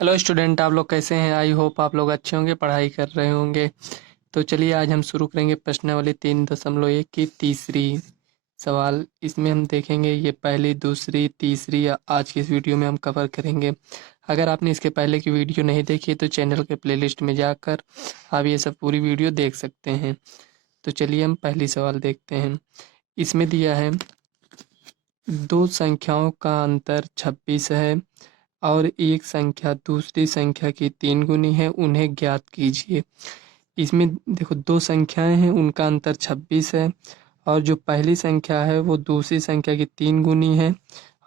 Hello student, आप लोग कैसे हैं? आई होप आप लोग अच्छे होंगे, पढ़ाई कर रहे होंगे। तो चलिए आज हम शुरू करेंगे प्रश्नावली 3.1 की तीसरी सवाल। इसमें हम देखेंगे ये पहली, दूसरी, तीसरी आज की इस वीडियो में हम कवर करेंगे। अगर आपने इसके पहले की वीडियो नहीं देखी तो चैनल के प्लेलिस्ट में जाकर आप ये सब पूरी वीडियो देख सकते हैं। तो चलिए हम पहली सवाल देखते हैं। इसमें दिया है दो संख्याओं का अंतर 26 है और एक संख्या दूसरी संख्या की 3 गुनी है, उन्हें ज्ञात कीजिए। इसमें देखो दो संख्याएं हैं, उनका अंतर 26 है और जो पहली संख्या है वो दूसरी संख्या की 3 गुनी है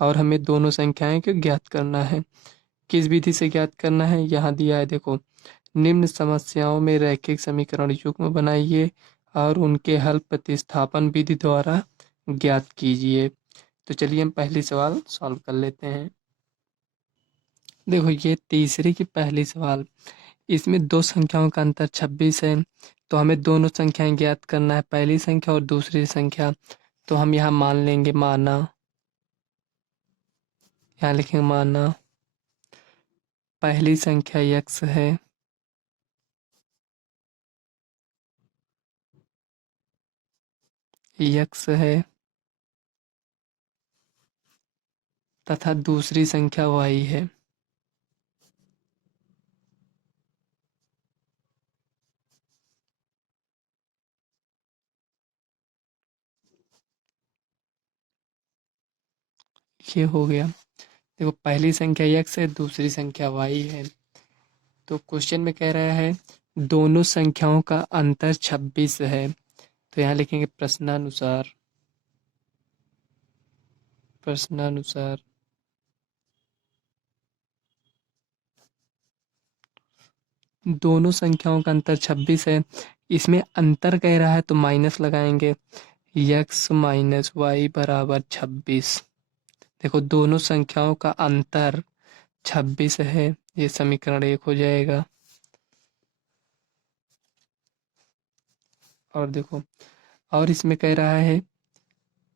और हमें दोनों संख्याएं को ज्ञात करना है। किस विधि से ज्ञात करना है यहाँ दिया है। देखो, निम्न समस्याओं में रैखिक समीकरण युग्म बनाइए और उनके हल प्रतिस्थापन विधि द्वारा ज्ञात कीजिए। तो चलिए हम पहली सवाल सॉल्व कर लेते हैं। देखो ये तीसरी की पहली सवाल, इसमें दो संख्याओं का अंतर 26 है तो हमें दोनों संख्याएं ज्ञात करना है, पहली संख्या और दूसरी संख्या। तो हम यहाँ मान लेंगे, माना, यहाँ लिखेंगे माना पहली संख्या x है तथा दूसरी संख्या y है। ये हो गया। देखो पहली संख्या x है, दूसरी संख्या y है। तो क्वेश्चन में कह रहा है दोनों संख्याओं का अंतर 26 है। तो यहाँ लिखेंगे प्रश्नानुसार दोनों संख्याओं का अंतर 26 है। इसमें अंतर कह रहा है तो माइनस लगाएंगे, x माइनस वाई बराबर 26। देखो दोनों संख्याओं का अंतर 26 है, ये समीकरण 1 हो जाएगा। और देखो, और इसमें कह रहा है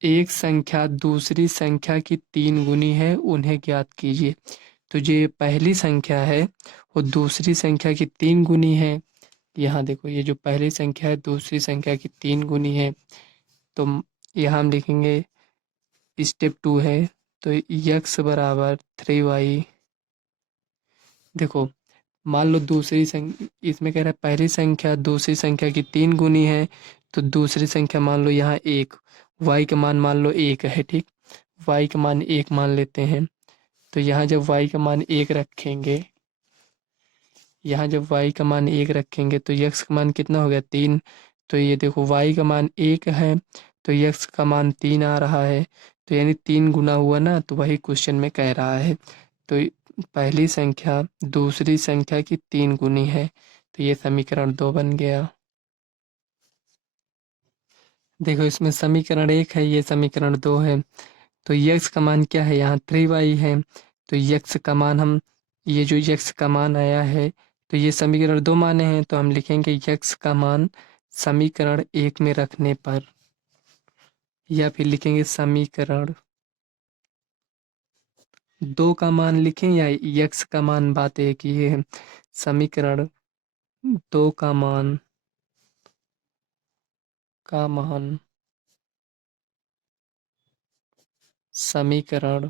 एक संख्या दूसरी संख्या की 3 गुनी है, उन्हें ज्ञात कीजिए। तो जो पहली संख्या है वो दूसरी संख्या की 3 गुनी है। यहाँ देखो, ये जो पहली संख्या है दूसरी संख्या की 3 गुनी है। तो यहाँ हम लिखेंगे स्टेप 2 है, तो x बराबर 3y। देखो मान लो दूसरी संख्या, इसमें कह रहा है पहली संख्या दूसरी संख्या की 3 गुनी है, तो दूसरी संख्या मान लो यहाँ 1, y का मान मान लो 1 है, ठीक। y का मान 1 मान लेते हैं। तो यहाँ जब y का मान 1 रखेंगे, यहाँ जब y का मान 1 रखेंगे तो x का मान कितना हो गया, 3। तो ये देखो y का मान 1 है तो x का मान 3 आ रहा है। तो यानी 3 गुना हुआ ना, तो वही क्वेश्चन में कह रहा है। तो पहली संख्या दूसरी संख्या की 3 गुनी है, तो ये समीकरण 2 बन गया। देखो इसमें समीकरण 1 है, ये समीकरण 2 है। तो x का मान क्या है, यहाँ 3y है। तो x का मान हम, ये जो x का मान आया है, तो ये समीकरण 2 माने हैं, तो हम लिखेंगे x का मान समीकरण 1 में रखने पर, या फिर लिखेंगे समीकरण 2 का मान लिखें या x का मान, बात एक ही है। समीकरण 2 का मान समीकरण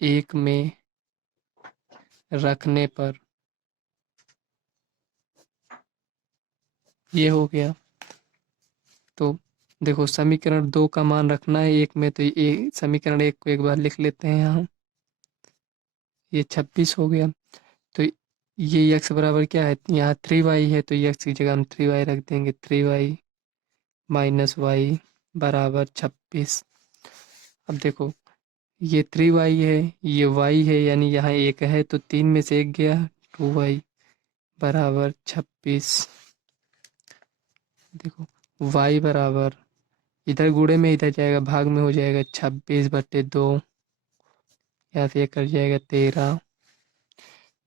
1 में रखने पर, ये हो गया। तो देखो समीकरण 2 का मान रखना है 1 में, तो ये समीकरण 1 को एक बार लिख लेते हैं यहाँ, ये 26 हो गया। तो ये x बराबर क्या है, यहाँ 3y है, तो x की जगह हम 3y रख देंगे, 3y माइनस वाई बराबर 26। अब देखो ये 3y है, ये y है, यानी यहाँ 1 है तो 3 में से 1 गया, 2y बराबर 26। देखो y बराबर, इधर गुणे में इधर जाएगा, भाग में हो जाएगा 26/2, यहाँ से ये कट जाएगा 13,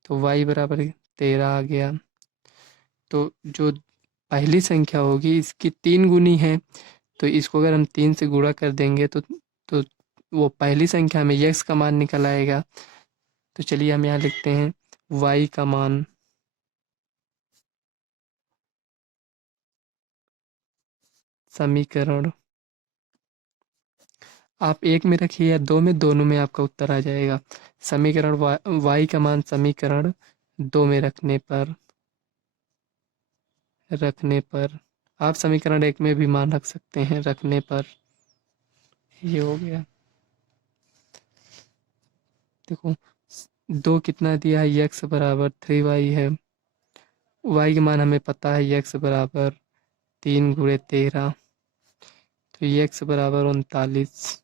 तो y बराबर 13 आ गया। तो जो पहली संख्या होगी इसकी 3 गुनी है, तो इसको अगर हम 3 से गुणा कर देंगे तो वो पहली संख्या में x का मान निकल आएगा। तो चलिए हम यहाँ लिखते हैं y का मान समीकरण, आप एक में रखिए या दो में, दोनों में आपका उत्तर आ जाएगा। समीकरण y का मान समीकरण दो में रखने पर आप समीकरण एक में भी मान रख सकते हैं, रखने पर ये हो गया। देखो दो कितना दिया है, x बराबर 3y है, y का मान हमें पता है x बराबर 3 × 13, तो x बराबर 39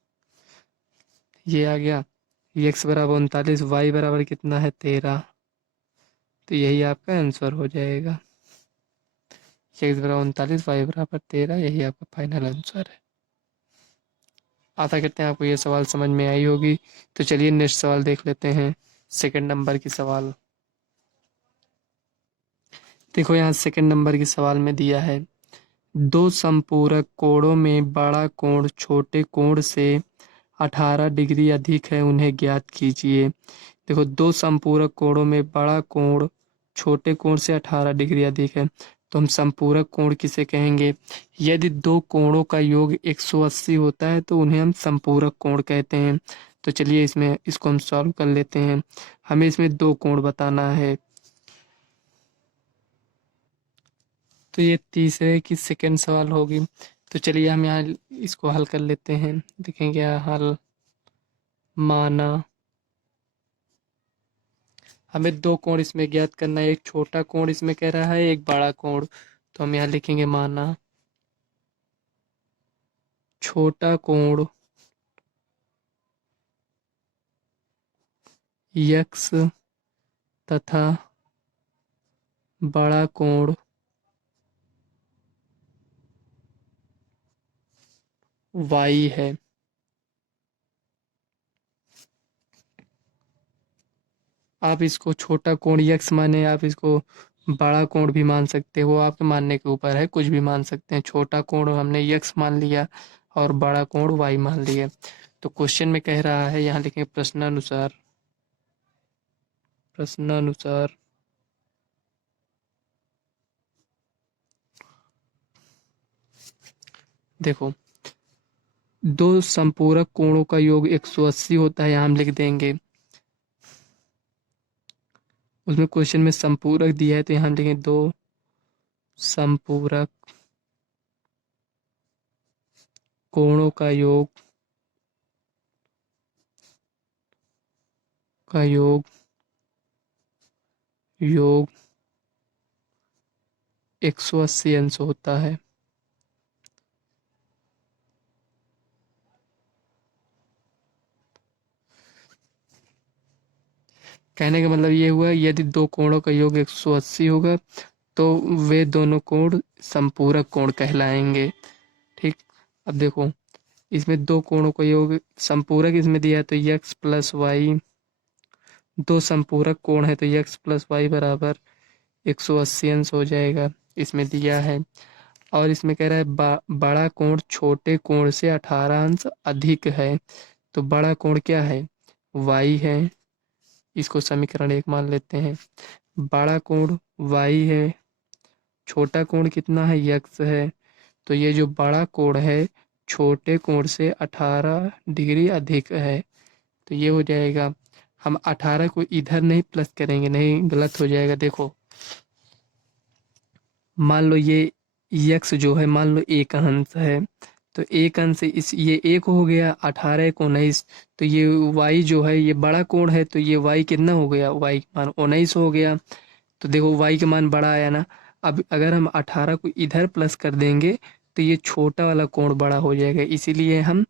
ये आ गया। x बराबर 39, y बराबर कितना है 13, तो यही आपका आंसर हो जाएगा। x बराबर 39, y बराबर 13, यही आपका फाइनल आंसर है। आशा करते हैं आपको ये सवाल समझ में आई होगी। तो चलिए नेक्स्ट सवाल देख लेते हैं, सेकंड नंबर की सवाल। देखो यहाँ सेकंड नंबर की सवाल में दिया है, दो समपूरक कोणों में बड़ा कोण छोटे कोण से 18 डिग्री अधिक है, उन्हें ज्ञात कीजिए। देखो दो समपूरक कोणों में बड़ा कोण छोटे कोण से 18 डिग्री अधिक है, तो हम समपूरक कोण किसे कहेंगे? यदि दो कोणों का योग 180 होता है तो उन्हें हम समपूरक कोण कहते हैं। तो चलिए इसमें इसको हम सॉल्व कर लेते हैं। हमें इसमें दो कोण बताना है, तो ये तीसरे की सेकंड सवाल होगी। तो चलिए हम यहाँ इसको हल कर लेते हैं, देखेंगे यहाँ हल। माना हमें दो कोण इसमें ज्ञात करना है, एक छोटा कोण इसमें कह रहा है, एक बड़ा कोण। तो हम यहाँ लिखेंगे माना छोटा कोण x तथा बड़ा कोण y है। आप इसको छोटा कोण x माने, आप इसको बड़ा कोण भी मान सकते हो, आपके मानने के ऊपर है, कुछ भी मान सकते हैं। छोटा कोण हमने x मान लिया और बड़ा कोण y मान लिया। तो क्वेश्चन में कह रहा है, यहाँ लिखेंगे प्रश्नानुसार देखो दो संपूरक कोणों का योग 180 होता है, यहाँ हम लिख देंगे। उसमें क्वेश्चन में संपूरक दिया है, तो यहाँ हम लिखेंगे दो संपूरक कोणों का योग 180 अंश होता है। कहने का मतलब ये हुआ, यदि दो कोणों का योग 180 होगा तो वे दोनों कोण संपूरक कोण कहलाएंगे। ठीक, अब देखो इसमें दो कोणों का योग संपूरक इसमें दिया है, तो x प्लस वाई, दो संपूरक कोण है तो x प्लस वाई बराबर 180 अंश हो जाएगा, इसमें दिया है। और इसमें कह रहा है बड़ा कोण छोटे कोण से 18 अंश अधिक है, तो बड़ा कोण क्या है? y है, इसको समीकरण एक मान लेते हैं। बड़ा कोण y है, छोटा कोण कितना है? x है। तो ये जो बड़ा कोण है छोटे कोण से 18 डिग्री अधिक है, तो ये हो जाएगा। हम 18 को इधर नहीं प्लस करेंगे, नहीं, गलत हो जाएगा। देखो मान लो ये x जो है, मान लो एक अंश है, तो एक अंश इस ये एक हो गया, 18 को 19, तो ये y जो है ये बड़ा कोण है, तो ये y कितना हो गया? y का मान 19 हो गया। तो देखो y का मान बड़ा आया ना। अब अगर हम 18 को इधर प्लस कर देंगे तो ये छोटा वाला कोण बड़ा हो जाएगा, इसीलिए हम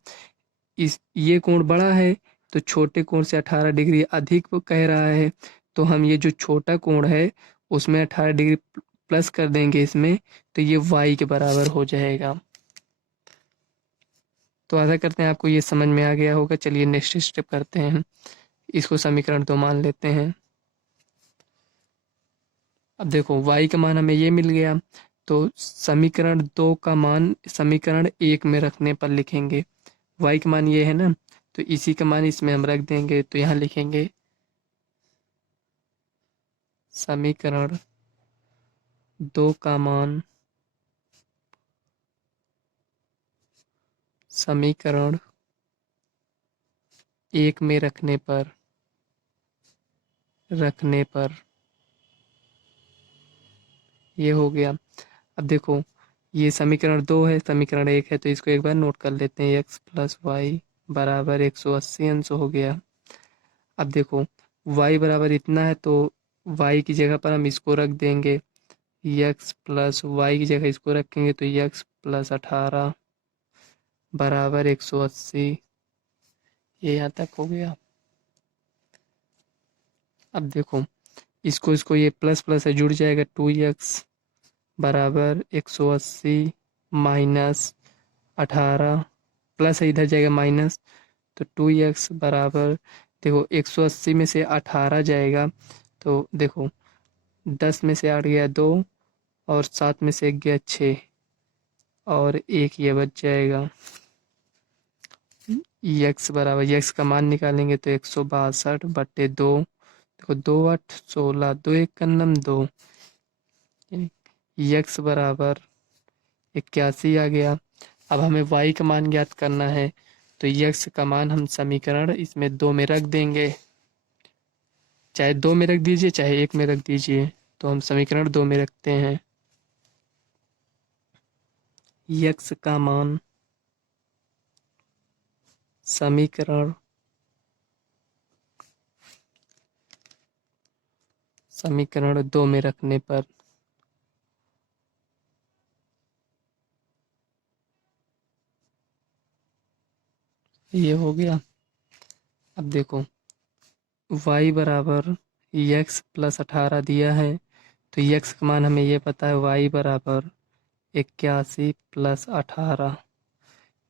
इस ये कोण बड़ा है तो छोटे कोण से 18 डिग्री अधिक वो कह रहा है, तो हम ये जो छोटा कोण है उसमें 18 डिग्री प्लस कर देंगे इसमें, तो ये y के बराबर हो जाएगा। तो आशा करते हैं आपको ये समझ में आ गया होगा। चलिए नेक्स्ट स्टेप करते हैं, इसको समीकरण दो मान लेते हैं। अब देखो y का मान हमें ये मिल गया, तो समीकरण दो का मान समीकरण एक में रखने पर लिखेंगे। y का मान ये है ना, तो इसी का मान इसमें हम रख देंगे, तो यहाँ लिखेंगे समीकरण 2 का मान समीकरण 1 में रखने पर ये हो गया। अब देखो, ये समीकरण 2 है, समीकरण 1 है, तो इसको एक बार नोट कर लेते हैं। x प्लस वाई बराबर 180 अंश हो गया। अब देखो, y बराबर इतना है तो y की जगह पर हम इसको रख देंगे, x प्लस वाई की जगह इसको रखेंगे तो x प्लस 18 बराबर 180। ये यहाँ तक हो गया। अब देखो, इसको ये प्लस प्लस है, जुड़ जाएगा, 2x बराबर 180 माइनस 18, प्लस है इधर जाएगा माइनस, तो 2x बराबर, देखो 180 में से 18 जाएगा तो देखो 10 में से 8 गया 2 और 7 में से 1 गया 6 और 1 ये बच जाएगा। x बराबर, x का मान निकालेंगे तो 162/2, देखो 2 8 16, 2 1 का नम 2, x बराबर 81 आ गया। अब हमें y का मान ज्ञात करना है तो x का मान हम समीकरण इसमें 2 में रख देंगे, चाहे 2 में रख दीजिए चाहे 1 में रख दीजिए, तो हम समीकरण 2 में रखते हैं। x का मान समीकरण 2 में रखने पर ये हो गया। अब देखो, y बराबर x प्लस 18 दिया है तो x का मान हमें ये पता है, y बराबर 81 प्लस 18,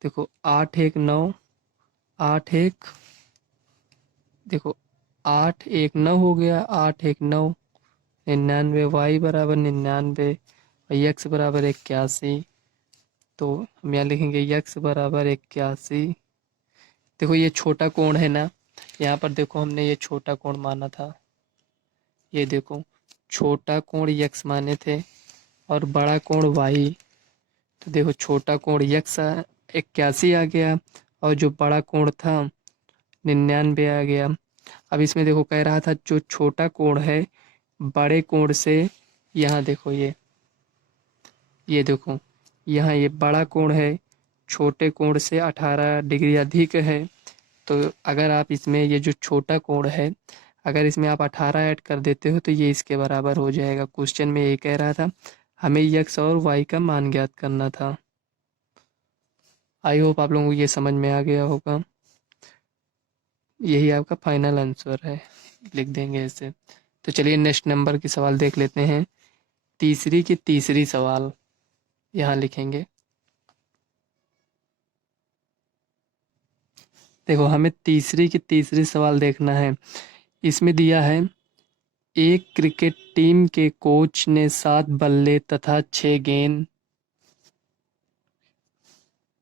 देखो 8 1 9, 8 1, देखो 8 1 9 हो गया, 8 1 9, 99, y बराबर 99 और x बराबर 81, तो हम यहाँ लिखेंगे x बराबर 81। देखो ये छोटा कोण है ना, यहाँ पर देखो हमने ये छोटा कोण माना था, ये देखो छोटा कोण x माने थे और बड़ा कोण y, तो देखो छोटा कोण x 81 आ गया और जो बड़ा कोण था 99 आ गया। अब इसमें देखो कह रहा था जो छोटा कोण है बड़े कोण से, यहाँ देखो ये देखो यहाँ ये बड़ा कोण है छोटे कोण से 18 डिग्री अधिक है, तो अगर आप इसमें ये जो छोटा कोण है अगर इसमें आप 18 ऐड कर देते हो तो ये इसके बराबर हो जाएगा। क्वेश्चन में ये कह रहा था हमें x और y का मान ज्ञात करना था। आई होप आप लोगों को ये समझ में आ गया होगा। यही आपका फाइनल आंसर है, लिख देंगे इसे। तो चलिए नेक्स्ट नंबर की सवाल देख लेते हैं। तीसरी की तीसरी सवाल यहाँ लिखेंगे। देखो हमें तीसरी की तीसरी सवाल देखना है। इसमें दिया है एक क्रिकेट टीम के कोच ने 7 बल्ले तथा 6 गेंद,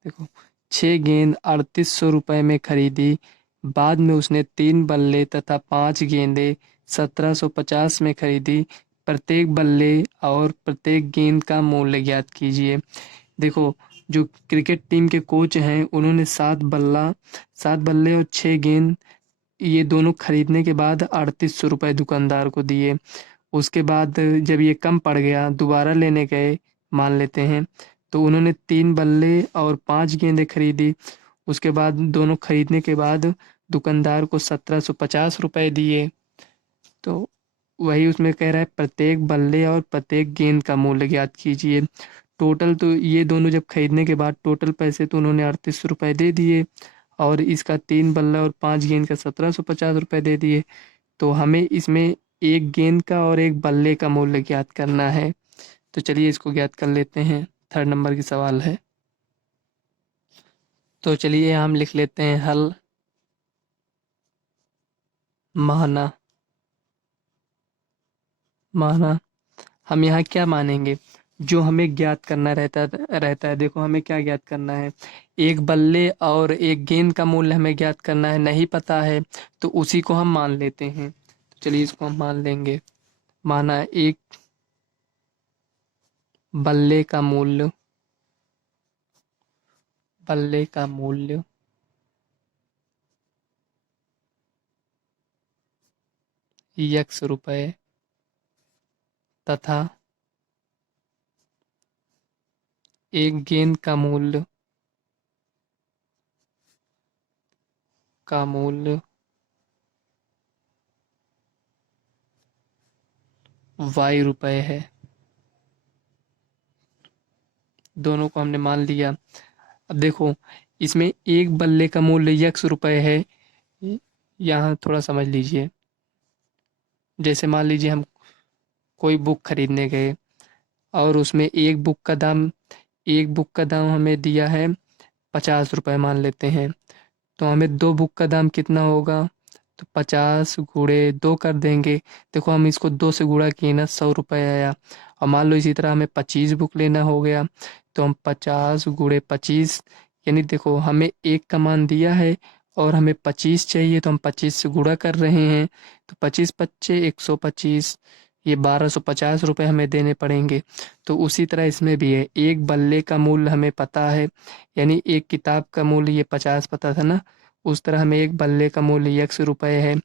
देखो 6 गेंद 3800 रुपए में खरीदी, बाद में उसने 3 बल्ले तथा 5 गेंदें 1750 में खरीदी, प्रत्येक बल्ले और प्रत्येक गेंद का मूल्य ज्ञात कीजिए। देखो जो क्रिकेट टीम के कोच हैं उन्होंने 7 बल्ले और 6 गेंद ये दोनों खरीदने के बाद 3800 रुपये दुकानदार को दिए। उसके बाद जब ये कम पड़ गया दोबारा लेने गए, मान लेते हैं, तो उन्होंने 3 बल्ले और 5 गेंदें खरीदी। उसके बाद दोनों खरीदने के बाद दुकानदार को 1750 रुपये दिए। तो वही उसमें कह रहा है प्रत्येक बल्ले और प्रत्येक गेंद का मूल्य ज्ञात कीजिए। टोटल तो ये दोनों जब खरीदने के बाद टोटल पैसे तो उन्होंने 3800 रुपये दे दिए और इसका 3 बल्ला और 5 गेंद का 1750 रुपये दे दिए। तो हमें इसमें एक गेंद का और एक बल्ले का मूल्य ज्ञात करना है। तो चलिए इसको ज्ञात कर लेते हैं। थर्ड नंबर की सवाल है, तो चलिए हम लिख लेते हैं हल। माना माना हम यहाँ क्या मानेंगे, जो हमें ज्ञात करना रहता है। देखो हमें क्या ज्ञात करना है, एक बल्ले और एक गेंद का मूल्य हमें ज्ञात करना है, नहीं पता है तो उसी को हम मान लेते हैं। तो चलिए इसको हम मान लेंगे। माना एक बल्ले का मूल्य x रुपए तथा एक गेंद का मूल्य y रुपए है। दोनों को हमने मान लिया। अब देखो, इसमें एक बल्ले का मूल्य x रुपए है। यहाँ थोड़ा समझ लीजिए। जैसे मान लीजिए हम कोई बुक खरीदने गए और उसमें एक बुक का दाम हमें दिया है 50 रुपए मान लेते हैं। तो हमें दो बुक का दाम कितना होगा? तो 50 × 2 कर देंगे। देखो, हम इसको 2 से गुणा किए ना, 100 रुपए आया। और मान लो इसी तरह हमें 25 बुक लेना हो गया, तो हम 50 × 25, यानी देखो हमें एक का मान दिया है और हमें 25 चाहिए, तो हम 25 से गुणा कर रहे हैं। तो 25 पच्चे 125, ये 1250 रुपये हमें देने पड़ेंगे। तो उसी तरह इसमें भी है, एक बल्ले का मूल्य हमें पता है, यानी एक किताब का मूल्य ये 50 पता था ना, उस तरह हमें एक बल्ले का मूल्य x रुपए है।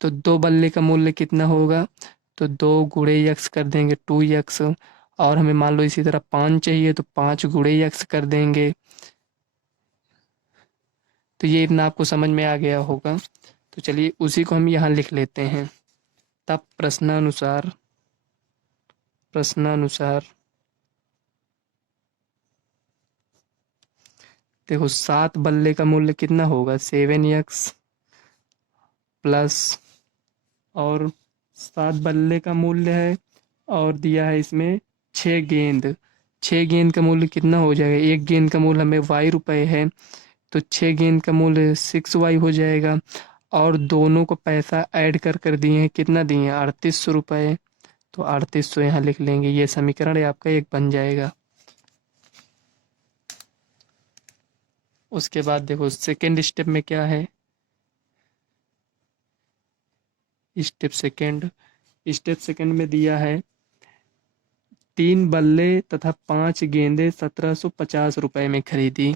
तो दो बल्ले का मूल्य कितना होगा? तो 2 × x कर देंगे 2x। और हमें मान लो इसी तरह 5 चाहिए, तो 5 × x कर देंगे। तो ये इतना आपको समझ में आ गया होगा। तो चलिए उसी को हम यहाँ लिख लेते हैं। तब प्रश्नानुसार देखो, 7 बल्ले का मूल्य कितना होगा? 7x प्लस, और 7 बल्ले का मूल्य है और दिया है इसमें 6 गेंद। 6 गेंद का मूल्य कितना हो जाएगा? एक गेंद का मूल्य हमें y रुपए है, तो 6 गेंद का मूल्य 6y हो जाएगा। और दोनों को पैसा ऐड कर दिए हैं, कितना दिए हैं? 3800 रुपये। तो 3800 यहाँ लिख लेंगे। ये समीकरण आपका एक बन जाएगा। उसके बाद देखो सेकेंड स्टेप में क्या है। स्टेप सेकेंड में दिया है 3 बल्ले तथा 5 गेंदें 1750 रुपए में खरीदी।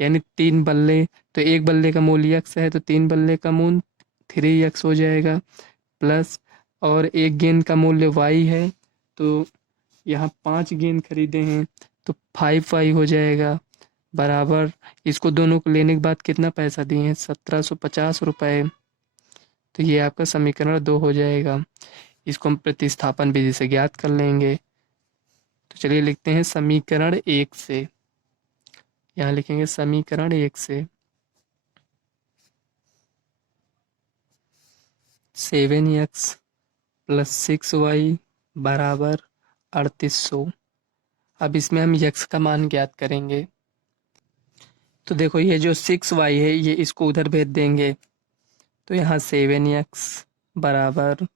यानी 3 बल्ले, तो एक बल्ले का मूल्य x है, तो 3 बल्ले का मूल्य 3x हो जाएगा, प्लस और एक गेंद का मूल्य y है, तो यहाँ 5 गेंद खरीदे हैं, तो 5y हो जाएगा, बराबर। इसको दोनों को लेने के बाद कितना पैसा दिए हैं? 1750 रुपए। तो ये आपका समीकरण 2 हो जाएगा। इसको हम प्रतिस्थापन विधि से ज्ञात कर लेंगे। तो चलिए लिखते हैं समीकरण 1 से। यहाँ लिखेंगे समीकरण 1 से 7x प्लस 6y बराबर 3800। अब इसमें हम x का मान ज्ञात करेंगे। तो देखो, ये जो 6y है ये इसको उधर भेज देंगे, तो यहाँ 7x बराबर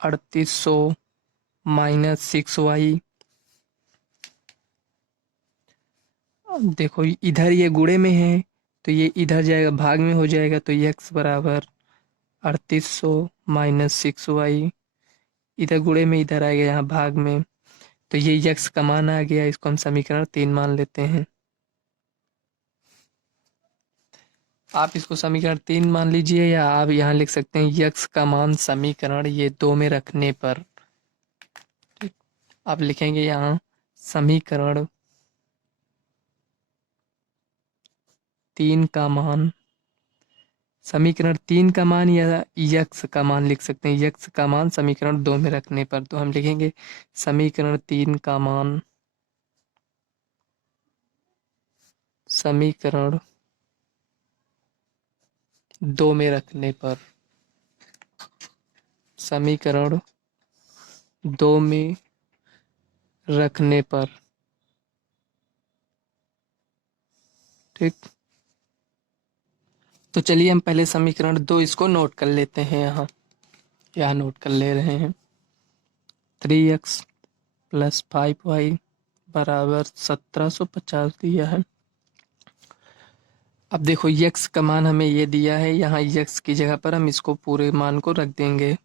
3800 माइनस 6y। अब देखो इधर ये गुणे में है, तो ये इधर जाएगा, भाग में हो जाएगा, तो x बराबर 3800 माइनस 6y। इधर गुणे में इधर आएगा, यहाँ भाग में, तो ये x का मान आ गया। इसको हम समीकरण 3 मान लेते हैं। आप इसको समीकरण 3 मान लीजिए, या आप यहाँ लिख सकते हैं x का मान समीकरण ये 2 में रखने पर। आप लिखेंगे यहाँ समीकरण 3 का मान, समीकरण 3 का मान या x का मान लिख सकते हैं। x का मान समीकरण 2 में रखने पर, तो हम लिखेंगे समीकरण 3 का मान समीकरण 2 में रखने पर, समीकरण 2 में रखने पर, ठीक। तो चलिए हम पहले समीकरण 2 इसको नोट कर लेते हैं। यहाँ नोट कर ले रहे हैं। 3x प्लस 5y बराबर 1750 दिया है। अब देखो x का मान हमें ये दिया है, यहाँ x की जगह पर हम इसको पूरे मान को रख देंगे।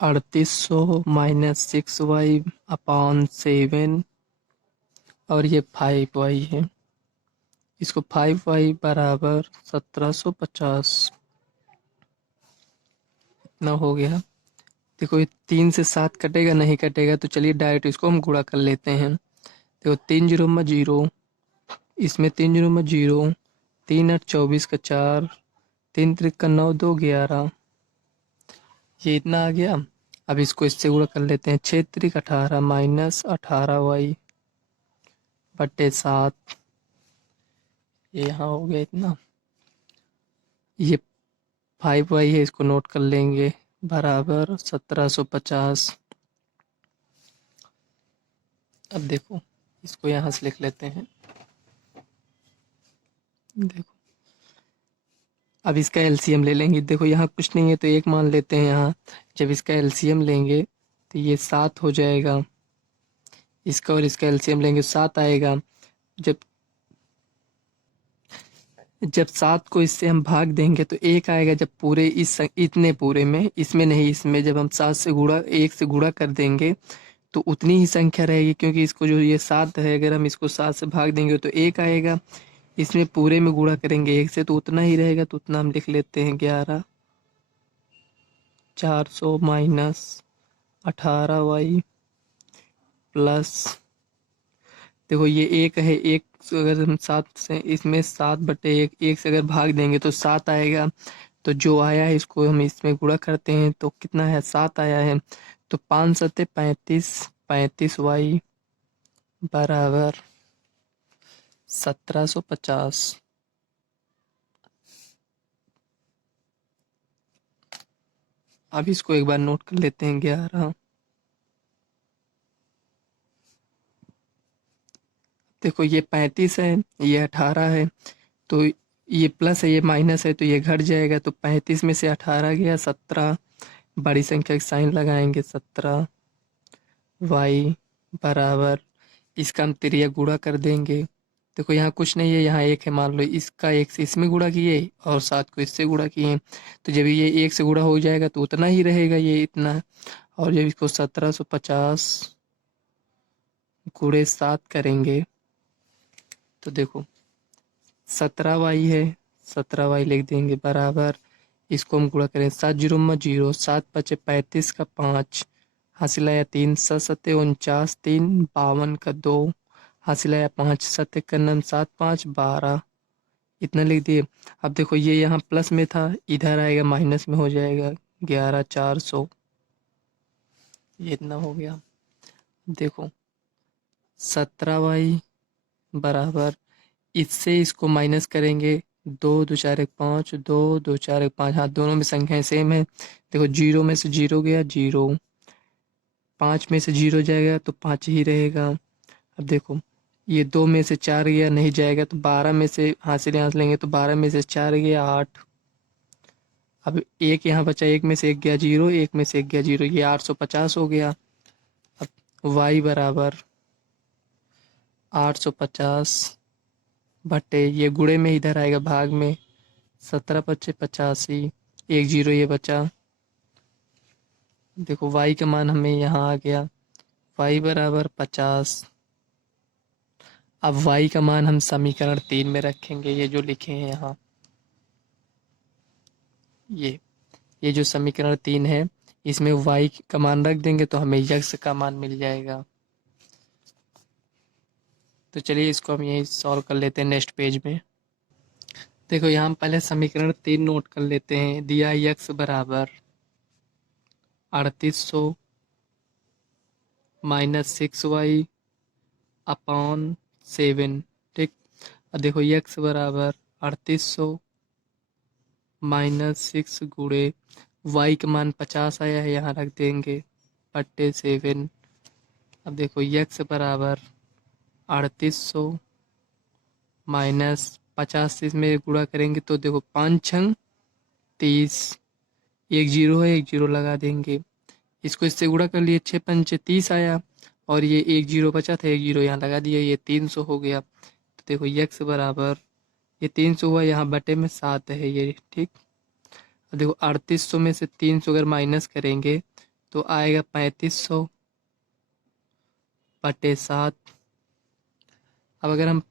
3800 माइनस 6y/7 और ये 5y है। इसको 5y बराबर 1750 इतना हो गया। देखो ये 3 से 7 कटेगा, नहीं कटेगा, तो चलिए डायरेक्ट इसको हम गुणा कर लेते हैं। देखो 3 जीरो में 0, इसमें 3 जीरो में 0, 3 8 24 का 4, 3 त्रिक का 9, 2 11, ये इतना आ गया। अब इसको इससे गुणा कर लेते हैं। 6 त्रिक 18 माइनस 18y बटे 7, ये यहाँ हो गया इतना। ये 5y है, इसको नोट कर लेंगे, बराबर 1750। अब देखो इसको यहाँ से लिख लेते हैं। देखो अब इसका एलसीएम ले लेंगे। देखो यहाँ कुछ नहीं है तो एक मान लेते हैं यहाँ। जब इसका एलसीएम लेंगे तो ये 7 हो जाएगा। इसका और इसका एलसीएम लेंगे 7 आएगा। जब जब 7 को इससे हम भाग देंगे तो 1 आएगा। जब पूरे इतने पूरे में, इसमें नहीं, इसमें जब हम 7 से गुणा 1 से गुणा कर देंगे तो उतनी ही संख्या रहेगी, क्योंकि इसको जो ये 7 है, अगर हम इसको 7 से भाग देंगे तो 1 आएगा। इसमें पूरे में गुणा करेंगे 1 से तो उतना ही रहेगा, तो उतना हम लिख लेते हैं 11,400 माइनस 18y प्लस, देखो ये 1 है, 1 अगर हम 7 से, इसमें 7/1, 1 से अगर भाग देंगे तो 7 आएगा। तो जो आया है इसको हम इसमें गुणा करते हैं तो कितना है, 7 आया है। तो 5 सत्ते 35, 35y बराबर 1750। अब इसको एक बार नोट कर लेते हैं। 11, देखो ये 35 है, ये 18 है, तो ये प्लस है, ये माइनस है, तो ये घट जाएगा। तो 35 में से 18 गया, 17, बड़ी संख्या का साइन लगाएंगे, 17y बराबर, इसका हम तिरिया गुणा कर देंगे। देखो यहाँ कुछ नहीं है, यहाँ 1 है, मान लो इसका 1 से इसमें गुणा किए और 7 को इससे गुणा किए, तो जब ये 1 से गुणा हो जाएगा तो उतना ही रहेगा, ये इतना। और जब इसको 1750 गुणे 7 करेंगे तो देखो 17y है, 17y लिख देंगे बराबर, इसको हम गुणा करें, 7 जीरो में 0, 7 पचे 35 का 5, हासिल आया 3, 7 सत्ते 49, 3 52 का 2, हासिल आया 5, 7 इक्यानवे 7 5 12, इतना लिख दिए। अब देखो ये यहाँ प्लस में था, इधर आएगा माइनस में हो जाएगा, 11,400, ये इतना हो गया। देखो 17y बराबर, इससे इसको माइनस करेंगे, 2 2 4 1 5, 2 2 4 1 5, हाँ दोनों में संख्याएं सेम है। देखो 0 में से 0 गया 0, 5 में से 0 जाएगा तो 5 ही रहेगा। अब देखो ये 2 में से 4 गया, नहीं जाएगा, तो 12 में से हासिल यहाँ से लेंगे तो 12 में से 4 गया 8। अब 1 यहाँ बचा, 1 में से 1 गया 0, 1 में से 1 गया 0, ये 850 हो गया। अब y बराबर 850 बटे, ये गुणे में इधर आएगा भाग में, 17 पच्चे 85, 1 0 ये बचा। देखो y का मान हमें यहाँ आ गया, y बराबर 50। अब y का मान हम समीकरण 3 में रखेंगे, ये जो लिखे हैं यहाँ, ये जो समीकरण 3 है, इसमें y का मान रख देंगे तो हमें यक्स का मान मिल जाएगा। तो चलिए इसको हम यही सॉल्व कर लेते हैं नेक्स्ट पेज में। देखो यहाँ हम पहले समीकरण 3 नोट कर लेते हैं। दिया यक्स बराबर 3800 माइनस 6y अपॉन 7, ठीक। और देखो यक्स बराबर 3800 माइनस 6 गुणे y का मान 50 आया है, यहाँ रख देंगे, बट्टे 7। अब देखो यक्स बराबर 3800 माइनस 50 से इसमें गुणा करेंगे तो देखो 5 छंग 30, 1 0 है, 1 0 लगा देंगे, इसको इससे गुणा कर लिए, 6 पंचे 30 आया, और ये 1 0 बचा था, 1 0 यहाँ लगा दिया, ये 300 हो गया। तो देखो यक्स बराबर, ये 300 हुआ, यहाँ बटे में 7 है ये, ठीक। अब देखो 3800 में से 300 अगर माइनस करेंगे तो आएगा 3500 बटे 7। अब अगर हम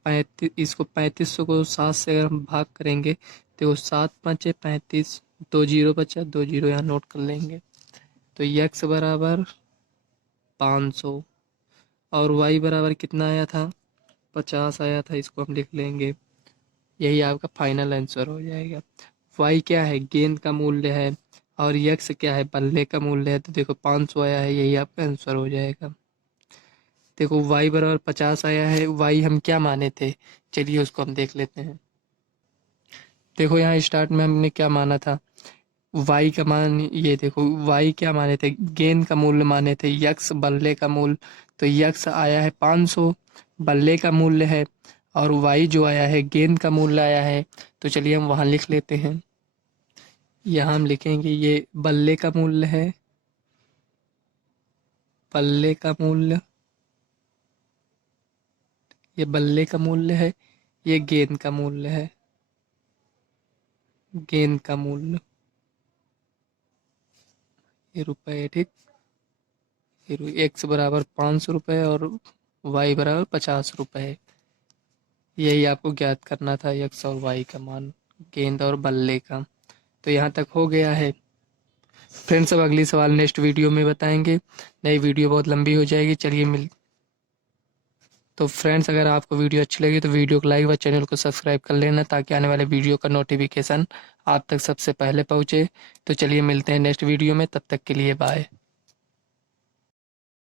इसको 3500 को 7 से अगर हम भाग करेंगे तो 7 5 35, 2 जीरो बचा, 2 जीरो यहाँ नोट कर लेंगे। तो यक्स बराबर 500 और वाई बराबर कितना आया था, 50 आया था, इसको हम लिख लेंगे। यही आपका फाइनल आंसर हो जाएगा। वाई क्या है, गेंद का मूल्य है, और यक्स क्या है, बल्ले का मूल्य है। तो देखो 500 आया है, यही आपका आंसर हो जाएगा। देखो वाई बराबर 50 आया है, वाई हम क्या माने थे, चलिए उसको हम देख लेते हैं। देखो यहाँ स्टार्ट में हमने क्या माना था, वाई का मान, ये देखो वाई क्या माने थे, गेंद का मूल्य माने थे, यक्स बल्ले का मूल्य। तो यक्स आया है 500, बल्ले का मूल्य है, और वाई जो आया है गेंद का मूल्य आया है। तो चलिए हम वहाँ लिख लेते हैं। यहाँ हम लिखेंगे ये बल्ले का मूल्य है, बल्ले का मूल्य, ये बल्ले का मूल्य है, ये गेंद का मूल्य है, गेंद का मूल्य, ये रुपए, ठीक। एक्स बराबर 500 रुपये और वाई बराबर 50 रुपये। यही आपको ज्ञात करना था, एक्स और वाई का मान, गेंद और बल्ले का। तो यहाँ तक हो गया है फ्रेंड्स। अब अगली सवाल नेक्स्ट वीडियो में बताएंगे, नई वीडियो बहुत लंबी हो जाएगी। चलिए तो फ्रेंड्स, अगर आपको वीडियो अच्छी लगी तो वीडियो को लाइक व चैनल को सब्सक्राइब कर लेना, ताकि आने वाले वीडियो का नोटिफिकेशन आप तक सबसे पहले पहुँचे। तो चलिए मिलते हैं नेक्स्ट वीडियो में, तब तक के लिए बाय।